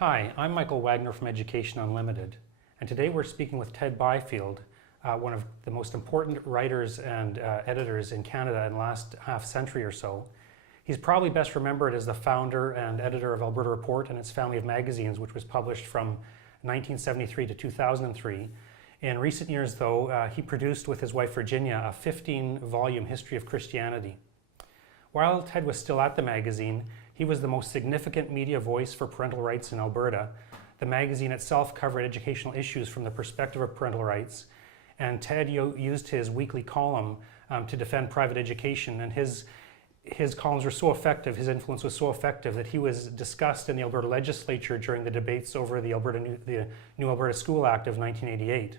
Hi, I'm Michael Wagner from Education Unlimited, and today we're speaking with Ted Byfield, one of the most important writers and editors in Canada in the last half century or so. He's probably best remembered as the founder and editor of Alberta Report and its family of magazines, which was published from 1973 to 2003. In recent years, though, he produced with his wife Virginia a 15-volume history of Christianity. While Ted was still at the magazine, he was the most significant media voice for parental rights in Alberta. The magazine itself covered educational issues from the perspective of parental rights, and Ted used his weekly column to defend private education, and his columns were so effective, his influence was so effective that he was discussed in the Alberta legislature during the debates over the new Alberta School Act of 1988.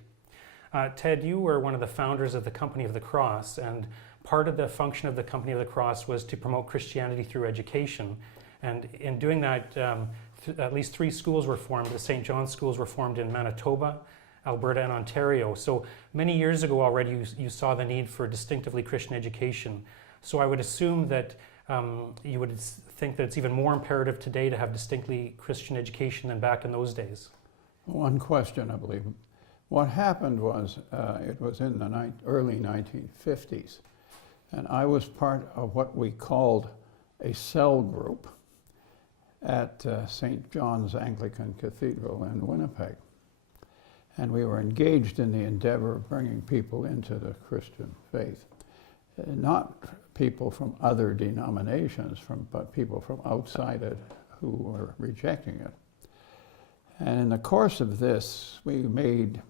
Ted, you were one of the founders of the Company of the Cross, and part of the function of the Company of the Cross was to promote Christianity through education. And in doing that, at least 3 schools were formed. The St. John's schools were formed in Manitoba, Alberta, and Ontario. So many years ago already you saw the need for distinctively Christian education. So I would assume that you would think that it's even more imperative today to have distinctly Christian education than back in those days. One question, I believe. What happened was, it was in the early 1950s, and I was part of what we called a cell group at St. John's Anglican Cathedral in Winnipeg. And we were engaged in the endeavor of bringing people into the Christian faith. Not people from other denominations, but people from outside it who were rejecting it. And in the course of this, we made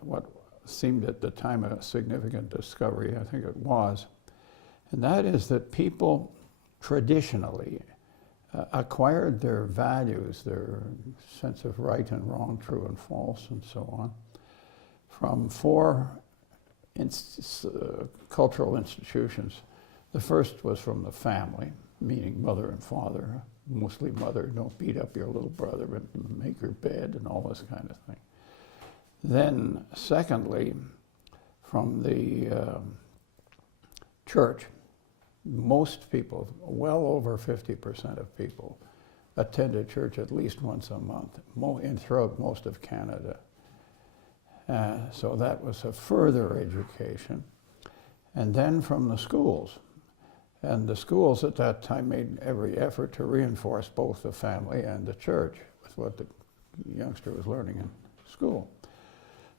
what seemed at the time a significant discovery, I think it was, and that is that people traditionally acquired their values, their sense of right and wrong, true and false, and so on, from 4 cultural institutions. The first was from the family, meaning mother and father, mostly mother, don't beat up your little brother, but make your bed and all this kind of thing. Then, secondly, from the church. Most people, well over 50% of people, attended church at least once a month, throughout most of Canada. So that was a further education. And then from the schools. And the schools at that time made every effort to reinforce both the family and the church with what the youngster was learning in school.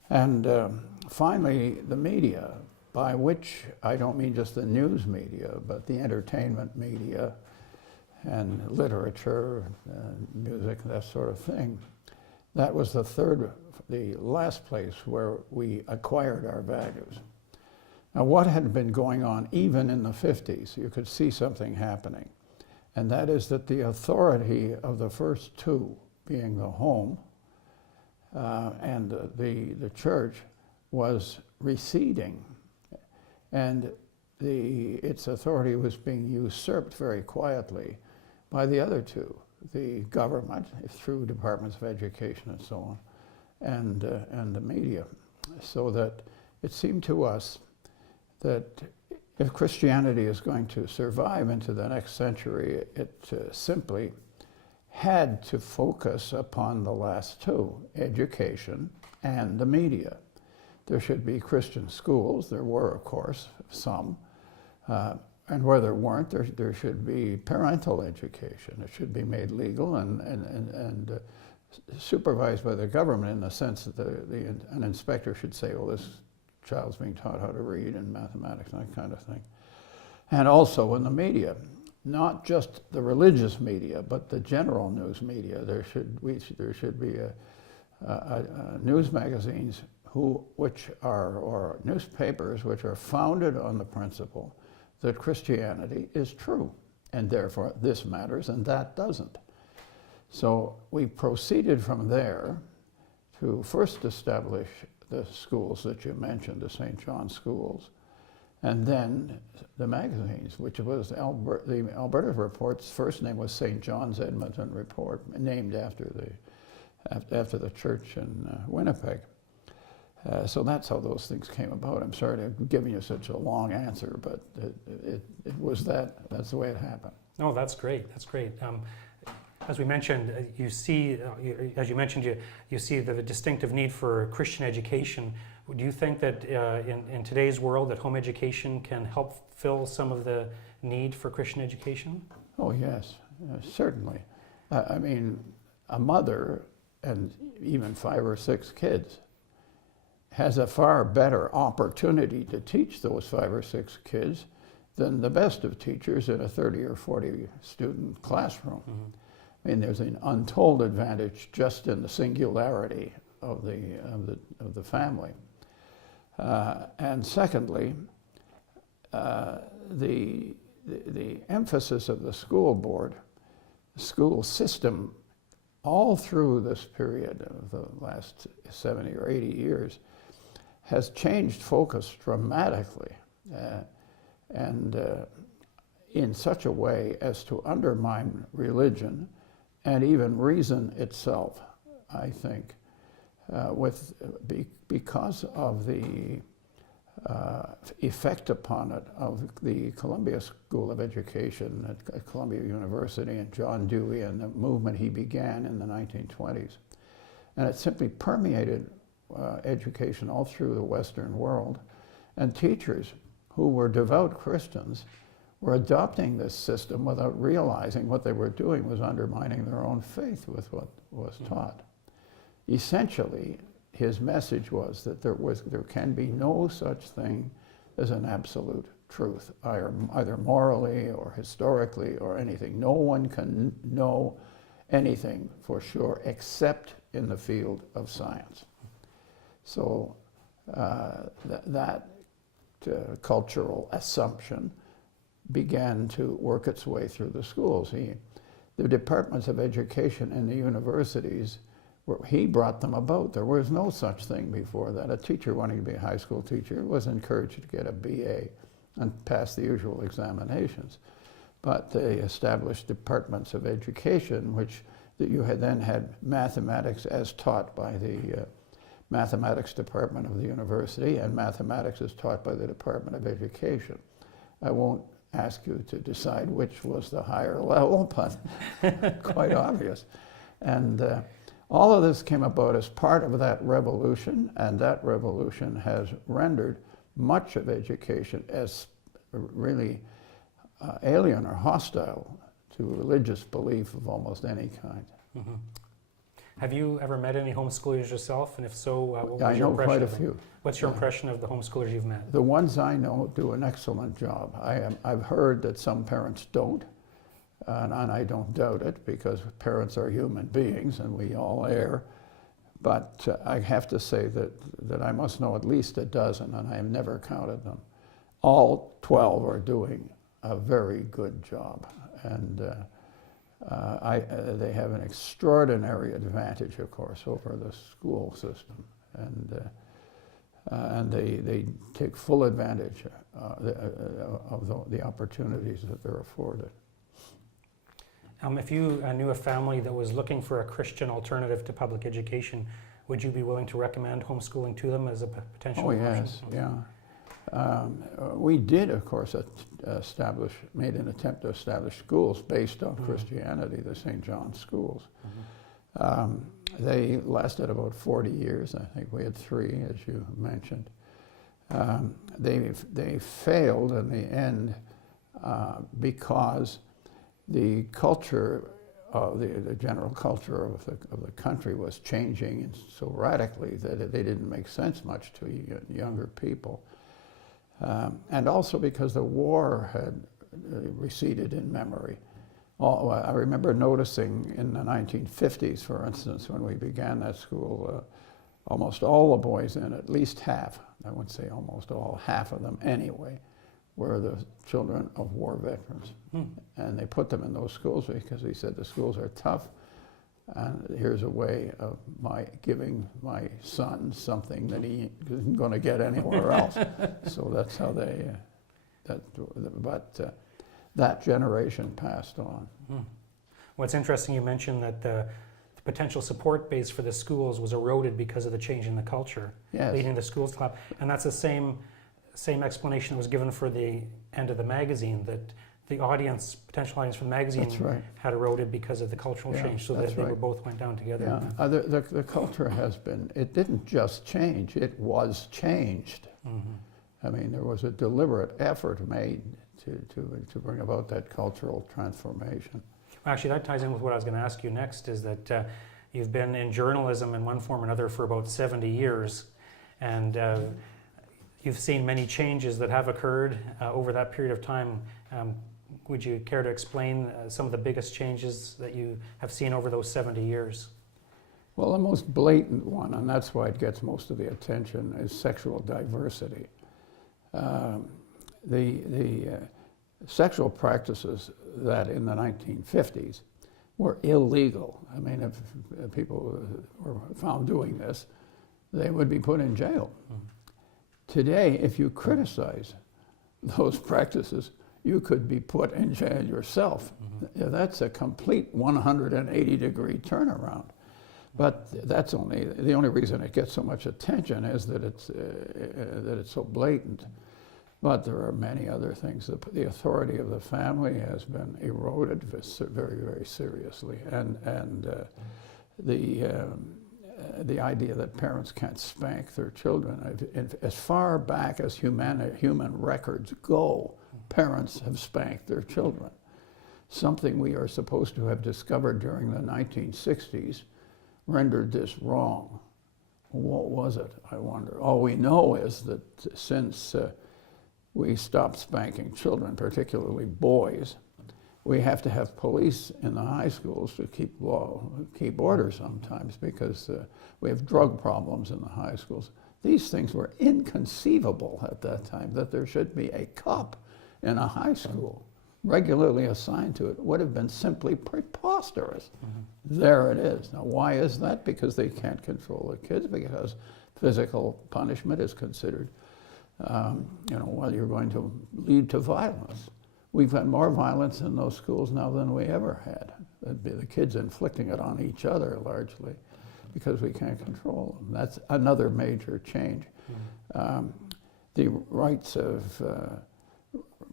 And finally, the media, by which I don't mean just the news media, but the entertainment media and literature, music, that sort of thing. That was the last place where we acquired our values. Now, what had been going on even in the 50s, you could see something happening, and that is that the authority of the first 2, being the home and the church, was receding, and its authority was being usurped very quietly by the other 2, the government through departments of education and so on, and the media. So that it seemed to us that if Christianity is going to survive into the next century, it simply had to focus upon the last 2, education and the media. There should be Christian schools. There were, of course, some. And where there weren't, there should be parental education. It should be made legal and supervised by the government in the sense that an inspector should say, well, this child's being taught how to read and mathematics and that kind of thing. And also in the media, not just the religious media, but the general news media. There should be news magazines or newspapers which are founded on the principle that Christianity is true, and therefore this matters and that doesn't. So we proceeded from there to first establish the schools that you mentioned, the St. John's schools, and then the magazines, which was the Alberta Report's first name was St. John's Edmonton Report, named after the church in Winnipeg. So that's how those things came about. I'm sorry to have given you such a long answer, but it was that's the way it happened. No, that's great. That's great. As we mentioned, you see, as you mentioned, you see the distinctive need for Christian education. Do you think that in today's world that home education can help fill some of the need for Christian education? Oh yes, certainly. I mean, a mother and even 5 or 6 kids has a far better opportunity to teach those 5 or 6 kids than the best of teachers in a 30 or 40 student classroom. Mm-hmm. I mean, there's an untold advantage just in the singularity of the family. And secondly, the emphasis of the school board, school system, all through this period of the last 70 or 80 years, has changed focus dramatically, and in such a way as to undermine religion and even reason itself, I think, because of the effect upon it of the Columbia School of Education at Columbia University and John Dewey and the movement he began in the 1920s. And it simply permeated education all through the Western world. And teachers who were devout Christians were adopting this system without realizing what they were doing was undermining their own faith with what was taught. Essentially, his message was that there can be no such thing as an absolute truth, either morally or historically or anything. No one can know anything for sure except in the field of science. So that cultural assumption began to work its way through the schools. The departments of education in the universities, he brought them about. There was no such thing before that. A teacher wanting to be a high school teacher was encouraged to get a BA and pass the usual examinations. But they established departments of education, which you had then had mathematics as taught by the mathematics department of the university, and mathematics is taught by the Department of Education. I won't ask you to decide which was the higher level, but quite obvious. And all of this came about as part of that revolution, and that revolution has rendered much of education as really alien or hostile to religious belief of almost any kind. Mm-hmm. Have you ever met any homeschoolers yourself? And if so, what was I your know impression quite a of them? few. What's your impression of the homeschoolers you've met? The ones I know do an excellent job. I've heard that some parents don't, and I don't doubt it, because parents are human beings and we all err. But I have to say that I must know at least a dozen, and I have never counted them. All 12 are doing a very good job, and they have an extraordinary advantage, of course, over the school system, and they take full advantage of the opportunities that they're afforded. If you knew a family that was looking for a Christian alternative to public education, would you be willing to recommend homeschooling to them as a potential option? Oh yes, yeah. We did, of course, made an attempt to establish schools based on Christianity, the St. John's schools. They lasted about 40 years. I think we had 3, as you mentioned. They failed in the end because the culture, the general culture of the country was changing so radically that they didn't make sense much to younger people. And also because the war had receded in memory. I remember noticing in the 1950s, for instance, when we began that school, almost all the boys in, at least half, I wouldn't say almost all, half of them anyway, were the children of war veterans. And they put them in those schools because he said the schools are tough, and here's a way of giving my son something that he isn't going to get anywhere else. So that's how they, that generation passed on. Well, it's interesting you mentioned that the potential support base for the schools was eroded because of the change in the culture, leading the schools to collapse. And that's the same explanation that was given for the end of the magazine, that the audience, potential audience for the magazine, That's right. had eroded because of the cultural Yeah, change, so that's that they right. both went down together. Yeah, the culture has been, it didn't just change, it was changed. I mean, there was a deliberate effort made to bring about that cultural transformation. Actually, that ties in with what I was going to ask you next, is that you've been in journalism in one form or another for about 70 years, and you've seen many changes that have occurred over that period of time. Would you care to explain some of the biggest changes that you have seen over those 70 years? Well, the most blatant one, and that's why it gets most of the attention, is sexual diversity. The sexual practices that in the 1950s were illegal. I mean, if people were found doing this, they would be put in jail. Today, if you criticize those practices, you could be put in jail yourself. That's a complete 180-degree turnaround. But that's the only reason it gets so much attention is that it's so blatant. But there are many other things. The authority of the family has been eroded very, very seriously, and the idea that parents can't spank their children. As far back as human records go, parents have spanked their children. Something we are supposed to have discovered during the 1960s rendered this wrong. What was it, I wonder? All we know is that since we stopped spanking children, particularly boys, we have to have police in the high schools to keep order sometimes, because we have drug problems in the high schools. These things were inconceivable at that time, that there should be a cop in a high school regularly assigned to it. Would have been simply preposterous. There it is. Now, why is that? Because they can't control the kids, because physical punishment is considered, well, you're going to lead to violence. We've had more violence in those schools now than we ever had. The kids inflicting it on each other largely, because we can't control them. That's another major change. The rights of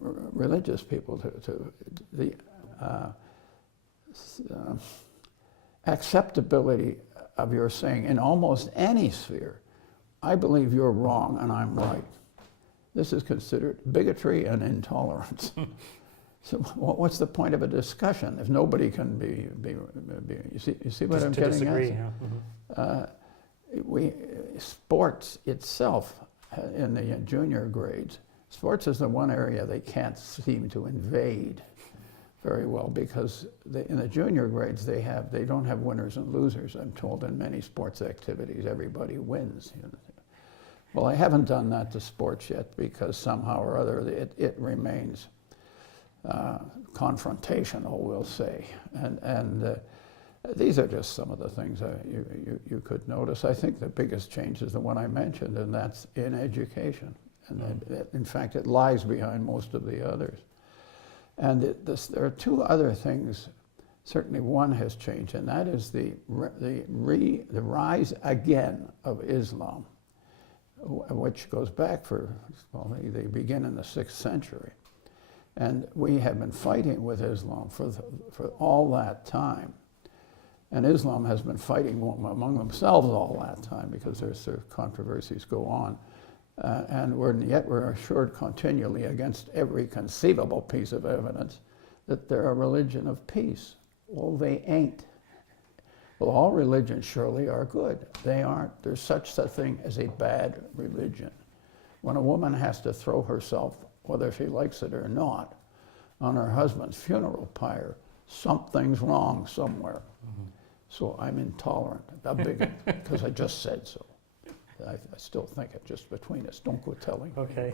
religious people to the acceptability of your saying in almost any sphere, I believe you're wrong and I'm right. This is considered bigotry and intolerance. So what's the point of a discussion if nobody can be you see what I'm getting disagree, at? Yeah. Sports itself in the junior grades, sports is the one area they can't seem to invade very well, because in the junior grades they don't have winners and losers. I'm told in many sports activities everybody wins. Well, I haven't done that to sports yet, because somehow or other it remains confrontational, we'll say. And these are just some of the things you could notice. I think the biggest change is the one I mentioned, and that's in education. And in fact, it lies behind most of the others. And there are two other things. Certainly one has changed, and that is the rise again of Islam, which goes back they begin in the 6th century. And we have been fighting with Islam for all that time. And Islam has been fighting among themselves all that time, because their controversies go on. And yet we're assured continually against every conceivable piece of evidence that they're a religion of peace. Well, they ain't. Well, all religions surely are good. They aren't. There's such a thing as a bad religion. When a woman has to throw herself, whether she likes it or not, on her husband's funeral pyre, something's wrong somewhere. So I'm intolerant, a bigot, because I just said so. I still think it, just between us. Don't go telling. Okay.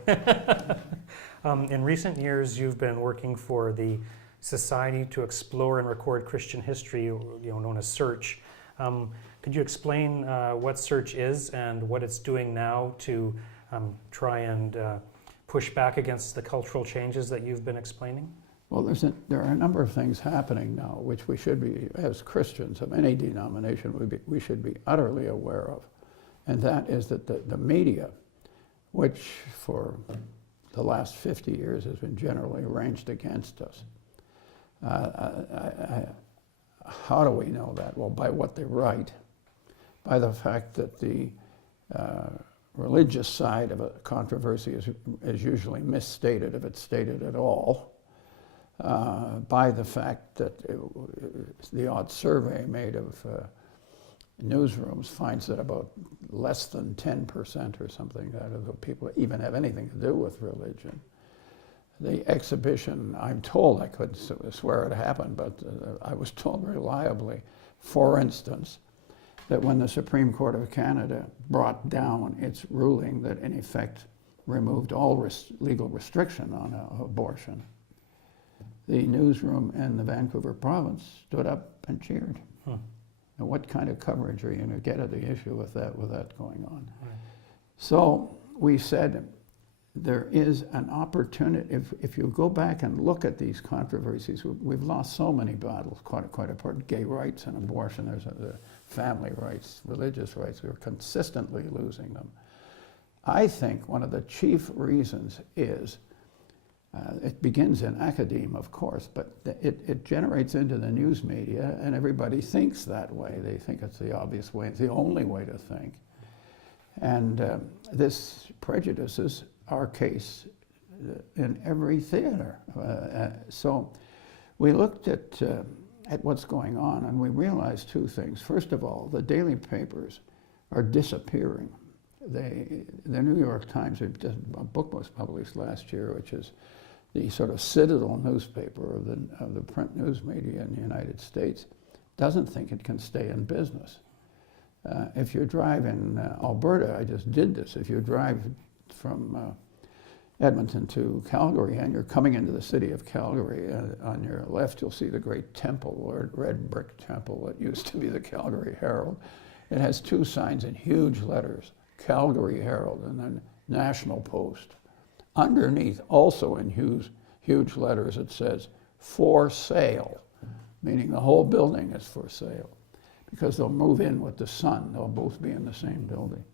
In recent years, you've been working for the Society to Explore and Record Christian History, known as SEARCH. Could you explain what SEARCH is and what it's doing now to try and push back against the cultural changes that you've been explaining? Well, there are a number of things happening now which we should be, as Christians of any denomination, we should be utterly aware of. And that is that the media, which for the last 50 years has been generally arranged against us. How do we know that? Well, by what they write, by the fact that the religious side of a controversy is usually misstated if it's stated at all, by the fact that the odd survey made of newsrooms finds that about less than 10% or something out of the people even have anything to do with religion. The exhibition, I'm told, I couldn't swear it happened, but I was told reliably, for instance, that when the Supreme Court of Canada brought down its ruling that in effect removed all legal restriction on abortion, the newsroom in the Vancouver province stood up and cheered. Now, what kind of coverage are you going to get at the issue with that going on? Right. So we said there is an opportunity. If you go back and look at these controversies, we've lost so many battles, quite apart. Gay rights and abortion, there's family rights, religious rights. We're consistently losing them. I think one of the chief reasons is it begins in academia, of course, but it generates into the news media, and everybody thinks that way. They think it's the obvious way, it's the only way to think. And this prejudices our case in every theater. So we looked at what's going on, and we realized two things. First of all, the daily papers are disappearing. The New York Times, a book was published last year, which is the sort of citadel newspaper of the print news media in the United States, doesn't think it can stay in business. If you drive in Alberta, I just did this, if you drive from Edmonton to Calgary and you're coming into the city of Calgary, on your left you'll see the great temple, or red brick temple that used to be the Calgary Herald. It has two signs in huge letters, Calgary Herald and then National Post. Underneath, also in huge letters, it says, for sale, meaning the whole building is for sale, because they'll move in with the Sun. They'll both be in the same building.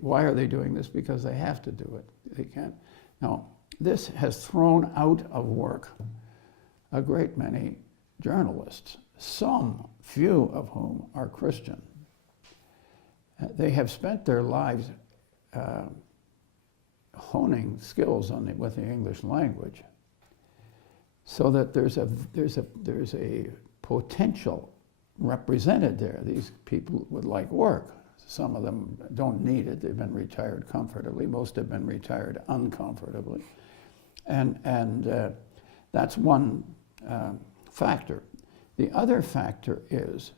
Why are they doing this? Because they have to do it. They can't. Now, this has thrown out of work a great many journalists, some few of whom are Christian. They have spent their lives honing skills with the English language, so that there's a potential represented there. These people would like work. Some of them don't need it. They've been retired comfortably. Most have been retired uncomfortably, and that's one factor. The other factor is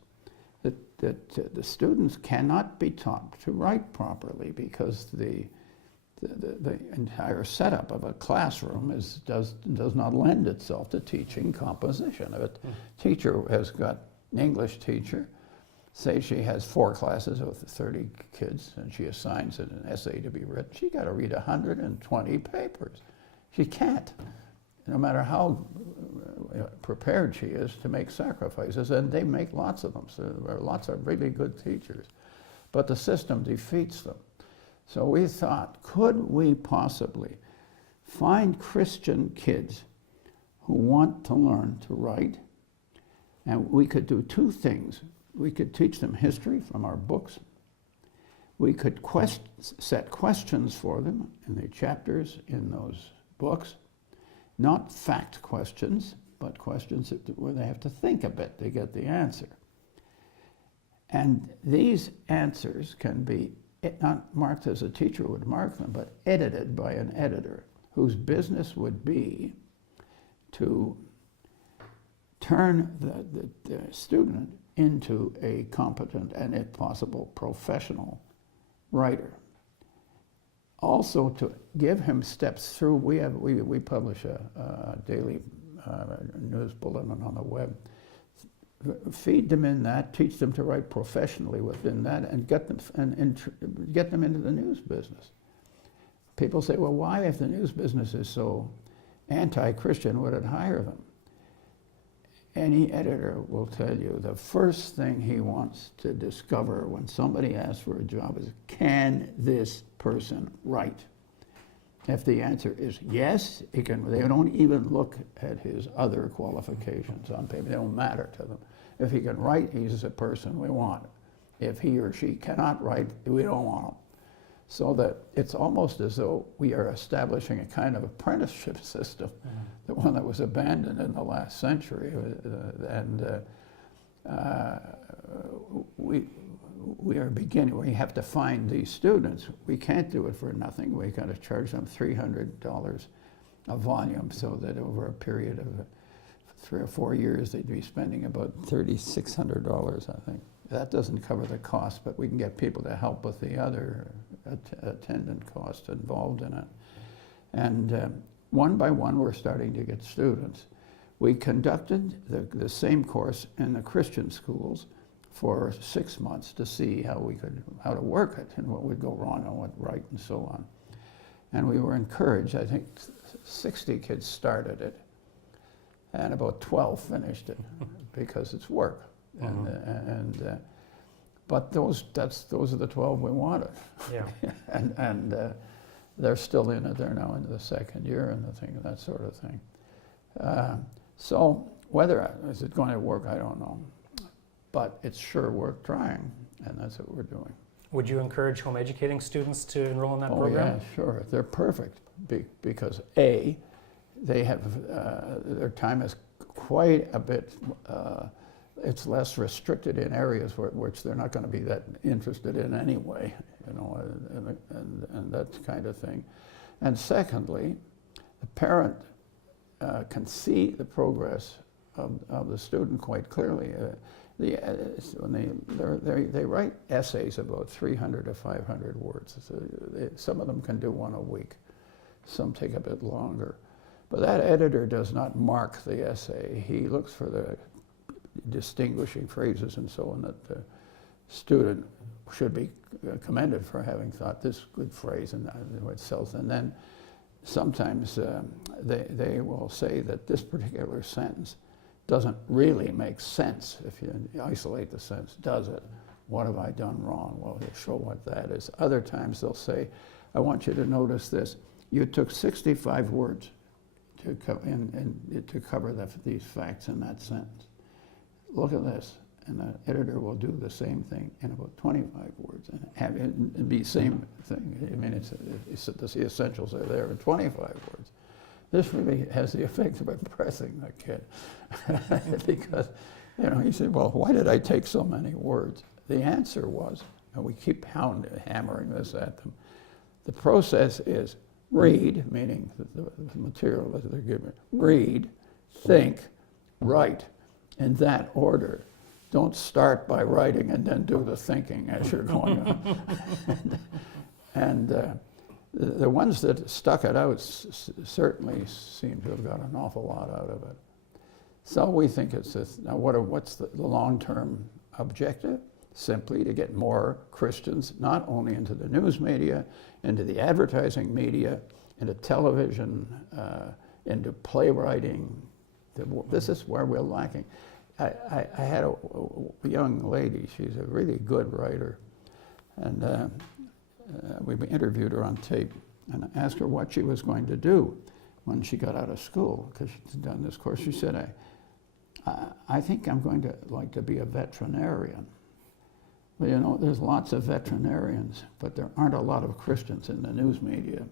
that the students cannot be taught to write properly, because the entire setup of a classroom does not lend itself to teaching composition. If a teacher has got an English teacher, say she has 4 classes with 30 kids, and she assigns an essay to be written, she's got to read 120 papers. She can't, no matter how prepared she is to make sacrifices, and they make lots of them. So there are lots of really good teachers, but the system defeats them. So we thought, could we possibly find Christian kids who want to learn to write? And we could do 2 things. We could teach them history from our books. We could set questions for them in the chapters in those books, not fact questions, but questions where they have to think a bit to get the answer. And these answers can be not marked as a teacher would mark them, but edited by an editor whose business would be to turn the student into a competent and, if possible, professional writer. Also, to give him steps through, we publish a daily news bulletin on the web. Feed them in that, teach them to write professionally within that, and get them into the news business. People say, well, why, if the news business is so anti-Christian, would it hire them? Any editor will tell you the first thing he wants to discover when somebody asks for a job is, can this person write? If the answer is yes, they don't even look at his other qualifications on paper. They don't matter to them. If he can write, he's the person we want. If he or she cannot write, we don't want him. So that it's almost as though we are establishing a kind of apprenticeship system, the one that was abandoned in the last century. We are beginning, we have to find these students. We can't do it for nothing. We've got to charge them $300 a volume, so that over a period of 3 or 4 years, they'd be spending about $3,600, I think. That doesn't cover the cost, but we can get people to help with the other attendant costs involved in it. And one by one, we're starting to get students. We conducted the same course in the Christian schools for 6 months to see how to work it and what would go wrong and what right and so on. And we were encouraged. I think 60 kids started it, and about 12 finished it because it's work. But those are the 12 we wanted. Yeah. and they're still in it. They're now into the second year and that sort of thing. So is it going to work? I don't know. But it's sure worth trying, and that's what we're doing. Would you encourage home educating students to enroll in that program? Oh yeah, sure. They're perfect because A, they have their time is quite a bit. It's less restricted in areas which they're not going to be that interested in anyway, and that kind of thing. And secondly, the parent can see the progress of the student quite clearly. When they write essays about 300 to 500 words. Some of them can do one a week. Some take a bit longer. But that editor does not mark the essay. He looks for the distinguishing phrases and so on that the student should be commended for having thought this good phrase and it sells. And then sometimes they will say that this particular sentence doesn't really make sense if you isolate the sentence. Does it? What have I done wrong? Well, they'll show what that is. Other times they'll say, I want you to notice this. You took 65 words to cover these facts in that sentence. Look at this. And the editor will do the same thing in about 25 words and have it be the same thing. I mean, the essentials are there in 25 words. This really has the effect of impressing the kid because, he said, well, why did I take so many words? The answer was, and we keep hammering this at them, the process is read, meaning the material that they're given, read, think, write, in that order. Don't start by writing and then do the thinking as you're going on. and the ones that stuck it out certainly seem to have got an awful lot out of it. So we think it's this. Now, what's the long-term objective? Simply to get more Christians not only into the news media, into the advertising media, into television, into playwriting. This is where we're lacking. I had a young lady, she's a really good writer, and we interviewed her on tape and asked her what she was going to do when she got out of school, because she'd done this course. She said, I think I'm going to like to be a veterinarian. Well, there's lots of veterinarians, but there aren't a lot of Christians in the news media,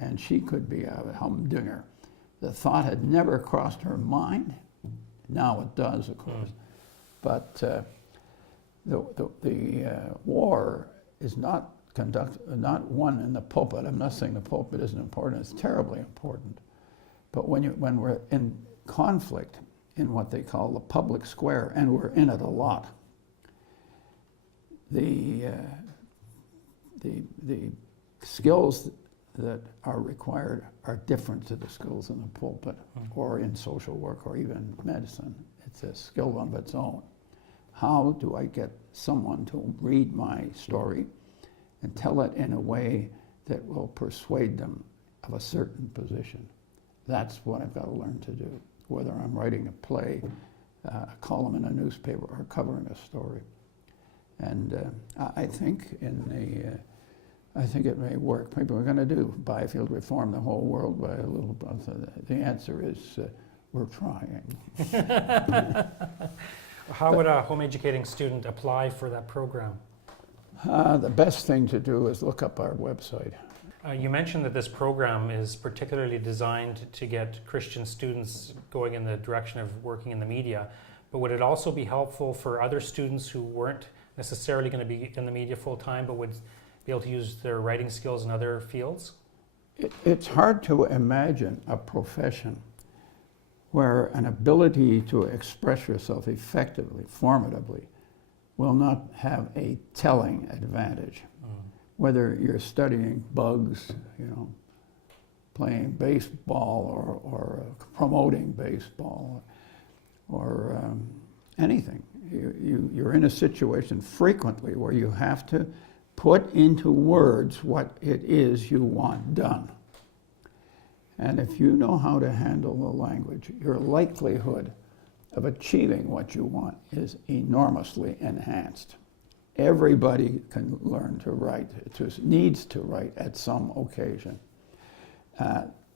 and she could be a humdinger. The thought had never crossed her mind. Now it does, of course. But the war is not won in the pulpit. I'm not saying the pulpit isn't important. It's terribly important. But when we're in conflict in what they call the public square, and we're in it a lot, the skills that are required are different to the skills in the pulpit or in social work or even medicine. It's a skill of its own. How do I get someone to read my story and tell it in a way that will persuade them of a certain position? That's what I've got to learn to do, whether I'm writing a play, a column in a newspaper, or covering a story. And I think in I think it may work. Maybe we're going to do Byfield reform the whole world by a little bit. The answer is we're trying. How would a home educating student apply for that program? The best thing to do is look up our website. You mentioned that this program is particularly designed to get Christian students going in the direction of working in the media, but would it also be helpful for other students who weren't necessarily going to be in the media full time but would be able to use their writing skills in other fields? It's hard to imagine a profession where an ability to express yourself effectively, formidably, will not have a telling advantage. Whether you're studying bugs, playing baseball or promoting baseball or anything. You're in a situation frequently where you have to put into words what it is you want done. And if you know how to handle the language, your likelihood of achieving what you want is enormously enhanced. Everybody can learn to write, needs to write at some occasion.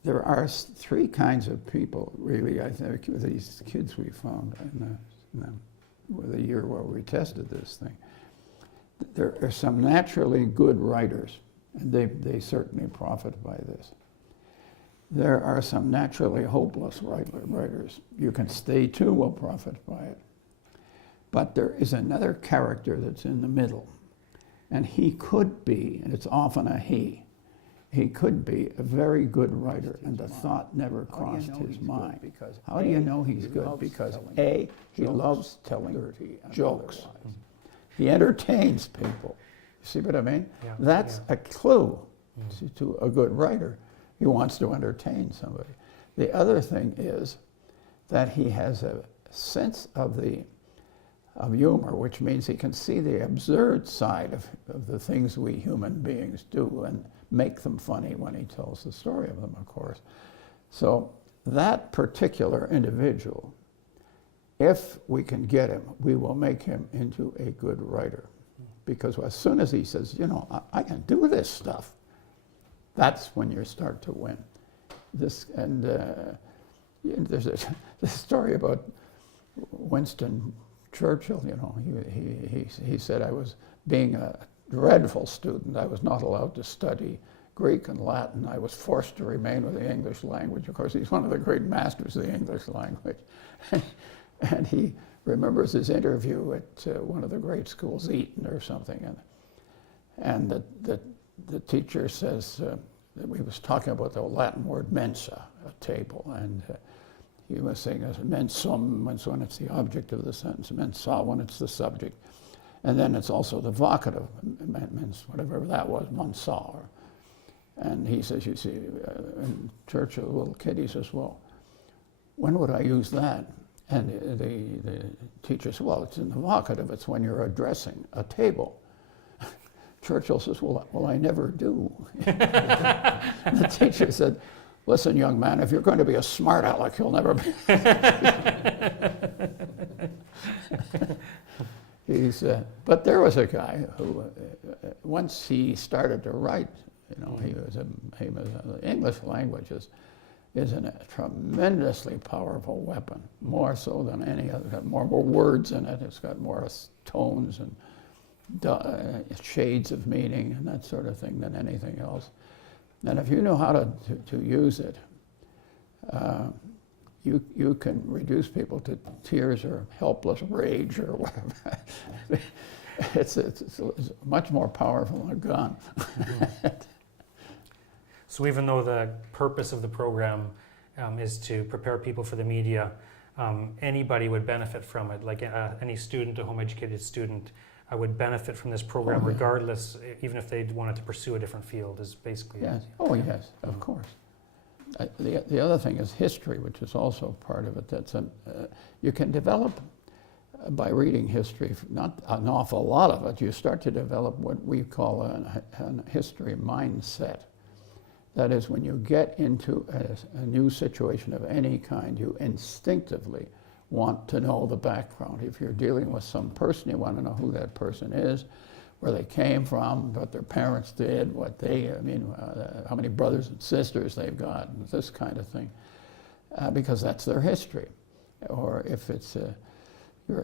There are three kinds of people, really, I think, with these kids we found in the year where we tested this thing. There are some naturally good writers, and they certainly profit by this. There are some naturally hopeless writers. You can stay too will profit by it. But there is another character that's in the middle. And he could be, and it's often a he could be a very good writer, and the thought never crossed his mind. How do you know he's good? Because A, he loves telling jokes. He entertains people. You see what I mean? Yeah, That's a clue to a good writer. He wants to entertain somebody. The other thing is that he has a sense of humor, which means he can see the absurd side of the things we human beings do and make them funny when he tells the story of them, of course. So that particular individual, if we can get him, we will make him into a good writer. Because as soon as he says, I can do this stuff, that's when you start to win. There's a story about Winston Churchill. He said, I was being a dreadful student. I was not allowed to study Greek and Latin. I was forced to remain with the English language. Of course, he's one of the great masters of the English language. And he remembers his interview at one of the great schools, Eton or something, and the teacher says that we was talking about the Latin word mensa, a table, and he was saying mensum when it's the object of the sentence, mensa when it's the subject, and then it's also the vocative, whatever that was, mensa. And he says, you see, and Churchill, a little kid, he says, well, when would I use that? And the teacher says, well, it's in the vocative, it's when you're addressing a table. Churchill says, well, I never do. The teacher said, listen, young man, if you're going to be a smart aleck, you'll never be. But there was a guy who, once he started to write, the English language is a tremendously powerful weapon, more so than any other. It's got more words in it, it's got more tones and shades of meaning and that sort of thing than anything else. And if you know how to use it, you can reduce people to tears or helpless rage or whatever. It's much more powerful than a gun. So even though the purpose of the program is to prepare people for the media, anybody would benefit from it, like any student, a home-educated student, would benefit from this program regardless, even if they wanted to pursue a different field, is basically. Yes. Oh, yes, of course. The other thing is history, which is also part of it. You can develop, by reading history, not an awful lot of it, you start to develop what we call a history mindset. That is, when you get into a new situation of any kind, you instinctively want to know the background. If you're dealing with some person, you want to know who that person is. where they came from, what their parents did, how many brothers and sisters they've got, and this kind of thing, because that's their history. Or if it's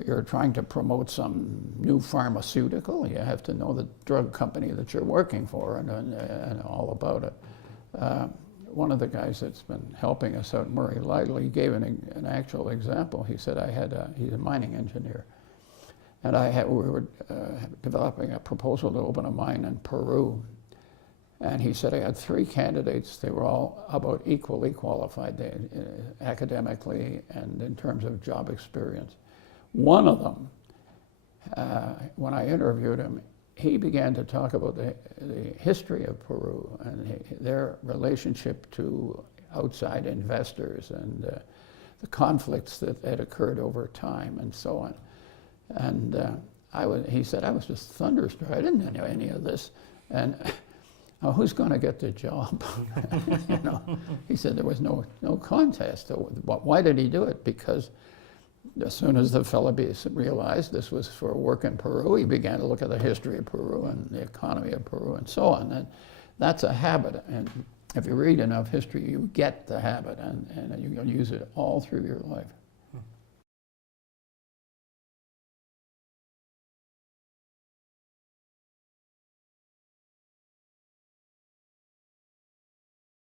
you're trying to promote some new pharmaceutical, you have to know the drug company that you're working for and all about it. One of the guys that's been helping us out, Murray Lytle, he gave an actual example. He said, he's a mining engineer, and we were developing a proposal to open a mine in Peru. And he said, I had 3 candidates. They were all about equally qualified academically and in terms of job experience. One of them, when I interviewed him, he began to talk about the history of Peru and their relationship to outside investors and the conflicts that had occurred over time and so on. And he said, I was just thunderstruck. I didn't know any of this. And who's going to get the job? He said there was no contest. Why did he do it? Because as soon as the fellow realized this was for work in Peru, he began to look at the history of Peru and the economy of Peru and so on. And that's a habit. And if you read enough history, you get the habit, and you'll use it all through your life.